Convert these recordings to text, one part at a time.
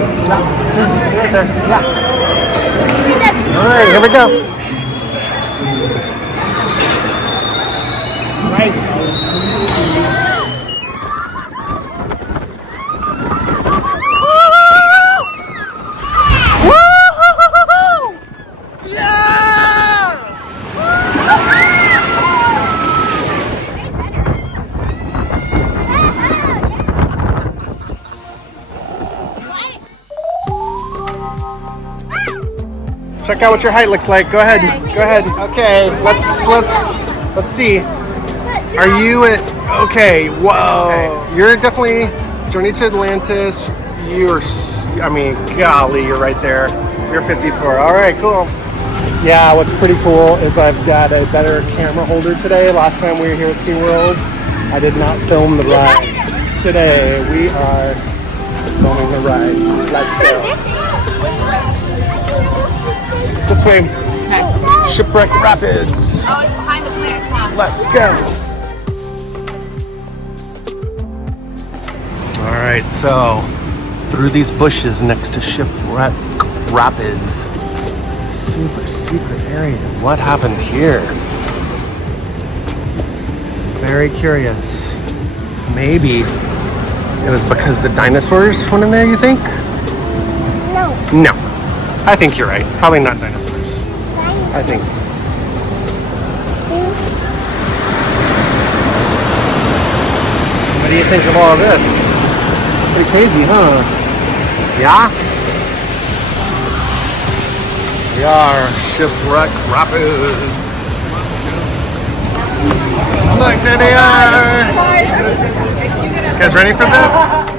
Right there. Yeah. All right, here we go. Right. Check out what your height looks like. Go ahead. Go ahead. Okay, let's see. Are you at? Okay. Whoa. You're definitely Journey to Atlantis. I mean, golly, you're right there. You're 54. All right, cool. Yeah, what's pretty cool is I've got a better camera holder today. Last time we were here at SeaWorld, I did not film the ride. Today we are filming the ride. Let's go. This way. Okay. Shipwreck Rapids. Oh, it's behind the plant, huh? Let's go. All right, so through these bushes next to Shipwreck Rapids. Super secret area. What happened here? Very curious. Maybe it was because the dinosaurs went in there, you think? No. No. I think you're right. Probably not dinosaurs. I think. What do you think of all this? Pretty crazy, huh? Yeah? We are Shipwreck Rapids. Look, there they are! You guys ready for this?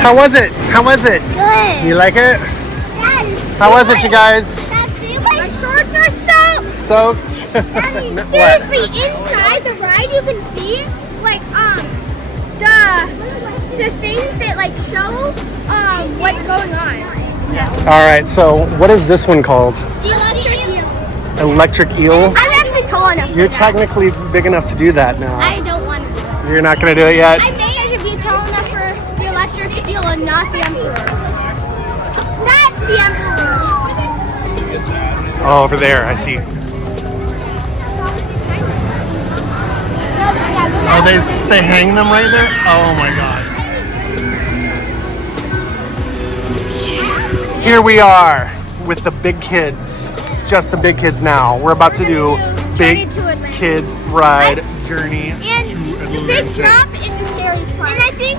How was it? How was it? Good. You like it? Yes. How was it, you guys? My shorts are soaked. Soaked? Daddy, seriously, inside the ride you can see like the things that like show what's going on. All right, so what is this one called? The electric eel. Electric eel? I'm actually tall enough. You're technically big enough to do that now. I don't want to do it. You're not going to do it yet? I think I should be tall enough for the electric eel and not the emperor. That's the emperor. Oh, over there, I see. Oh, they hang them right there? Oh my gosh. Here we are with the big kids. It's just the big kids now. We're about to do Big Kids Ride Journey And to the big Atlantis. jump is the scariest part. And I think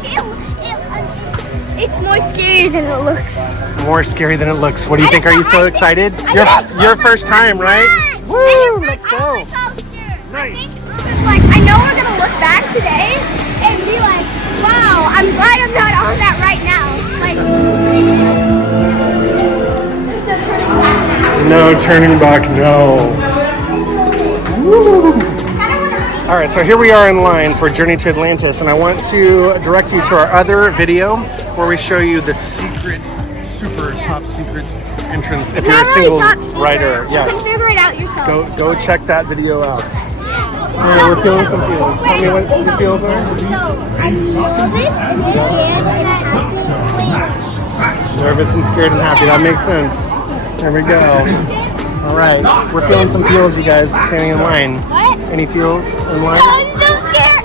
it's more scary than it looks. More scary than it looks. What do you think? Are you so excited? Your first time, right? Woo! Let's go. Nice. I know we're gonna look back today and be like, wow, I'm glad I'm not on that right now. There's no turning back now. No turning back, no. Woo! All right, so here we are in line for Journey to Atlantis, and I want to direct you to our other video where we show you the secret, super top secret entrance if you're a single rider. Yes. You can figure it out yourself. Go check that video out. Yeah, we're feeling some feels. Tell me what the feels are. Nervous and scared and happy. That makes sense. There we go. All right, we're feeling some feels, you guys, standing in line. What? Any feels in line? I'm so scared.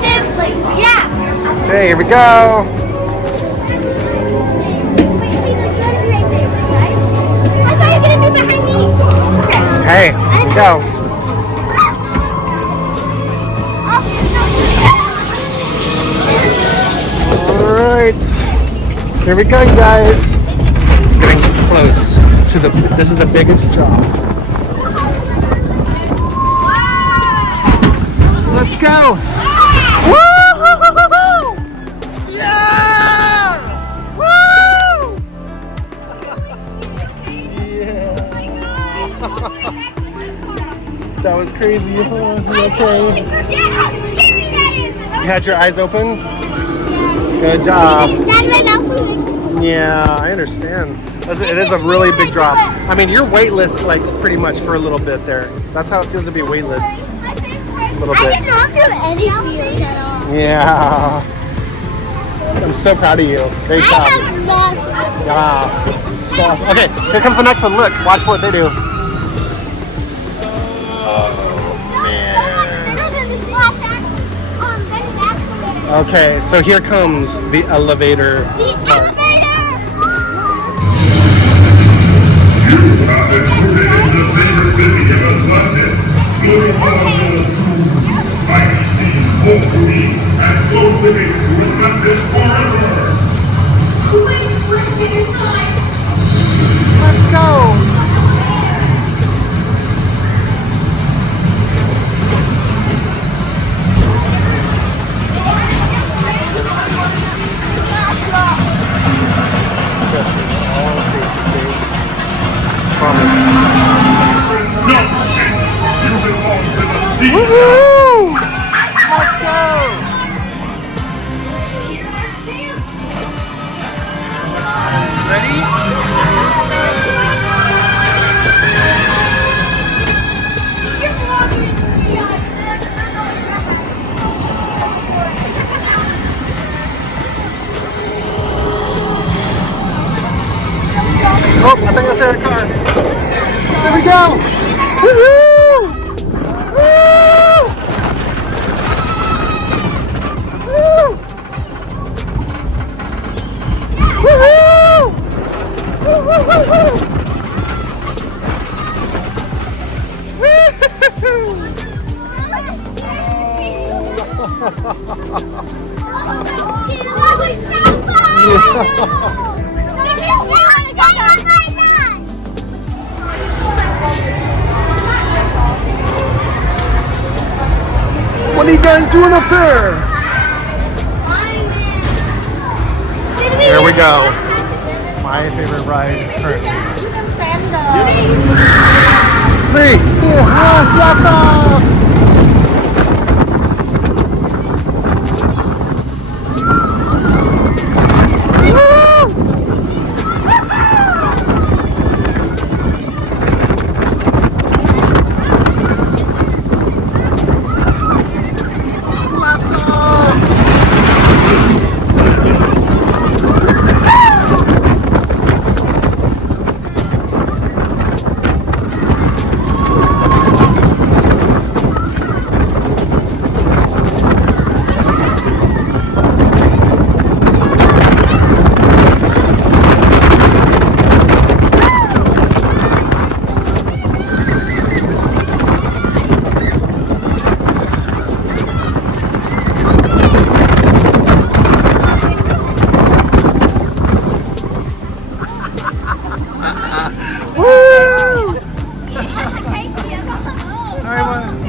Siblings, yeah. Okay, here we go. Okay, here we go. Alright. Here we go, you guys. Getting close to this is the biggest drop. Let's go. Woo! Yeah! Woo! That was crazy. You okay? You had your eyes open? Good job. Yeah, I understand. It is a really big drop. I mean, you're weightless, like, pretty much for a little bit there. That's how it feels to be weightless. A little bit. I did not feel any feels at all. Yeah. I'm so proud of you. Great job. Yeah. Okay, here comes the next one. Look, watch what they do. Okay, so here comes the elevator. The elevator! You have entered the center city of Atlantis. Your powerful to mighty seas hold to me and close the gates to Atlantis forever. Quick, let's get inside. Let's go. Woohoo! Let's go! Ready? Oh, I think I saw a car. There we go! Woohoo! What are you guys doing up there? There we go. My favorite ride currently. 3, 2, 1, blast off!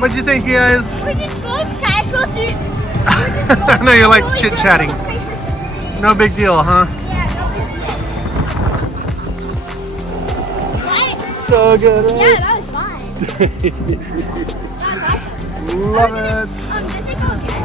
What'd you think, you guys? We're just both casual through. I know you're like chit-chatting. No big deal, huh? Yeah, no big deal. So good, right? Yeah, that was fun. Love it. Does it go again?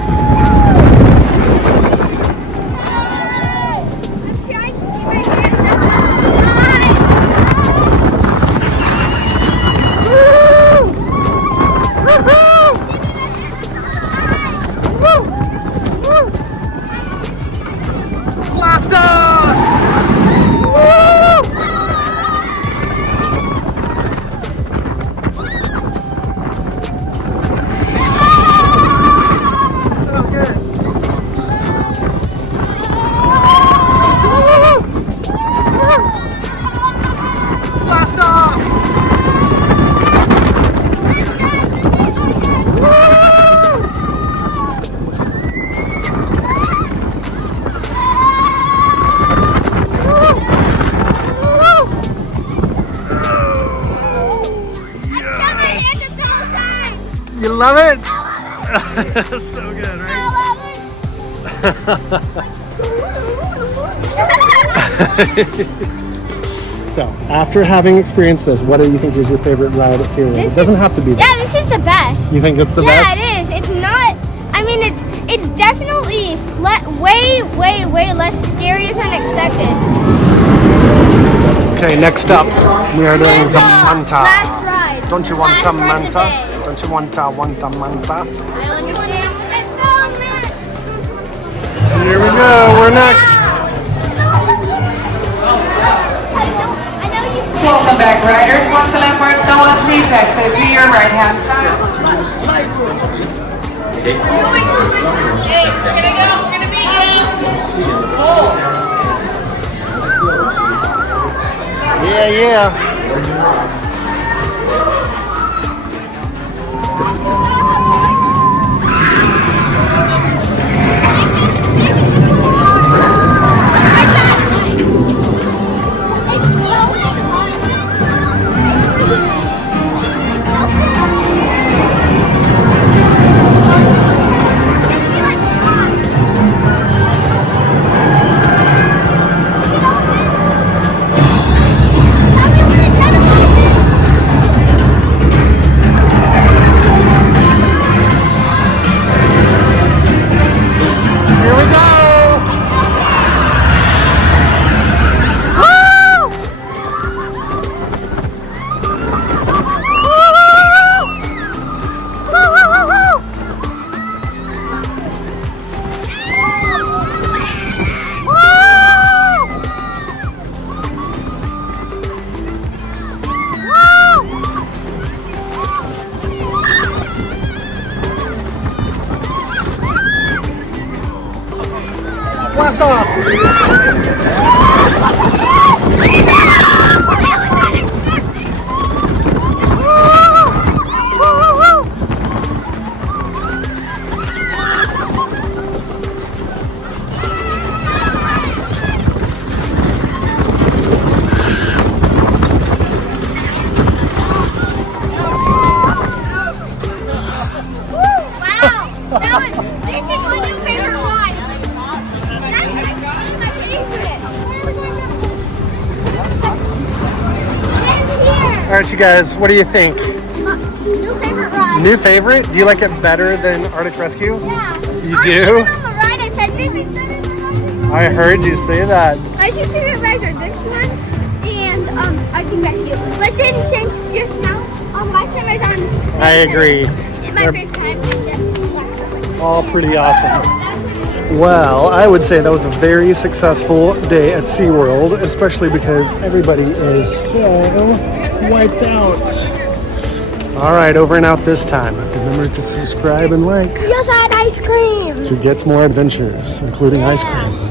love it? So good, right? So, after having experienced this, what do you think was your favorite ride at SeaWorld? It doesn't have to be this. Yeah, this is the best. You think it's the best? Yeah, it is. It's not. I mean, it's definitely way less scary than expected. Okay, next up, we are doing the Manta. Last ride. Don't you want Last a ride of the Manta? day. Don't you want a Manta? I don't understand what that song meant. Here we go, we're next. Welcome back, riders. Once the landmarks go up, please exit to your right-hand side. Take off the summer step down. Yeah. Blast off! All right, you guys, what do you think? New favorite ride. New favorite? Do you like it better than Arctic Rescue? Yeah. You do? On the ride, I said this is better than Arctic. I heard you say that. My two favorite rides are this one and Arctic Rescue. But then since just now, last time I was on. I agree. My They're first time. Just all pretty awesome. Well, I would say that was a very successful day at SeaWorld, especially because everybody is so wiped out. All right, over and out this time. Remember to subscribe and like Yes, I had ice cream. to get more adventures, including ice cream.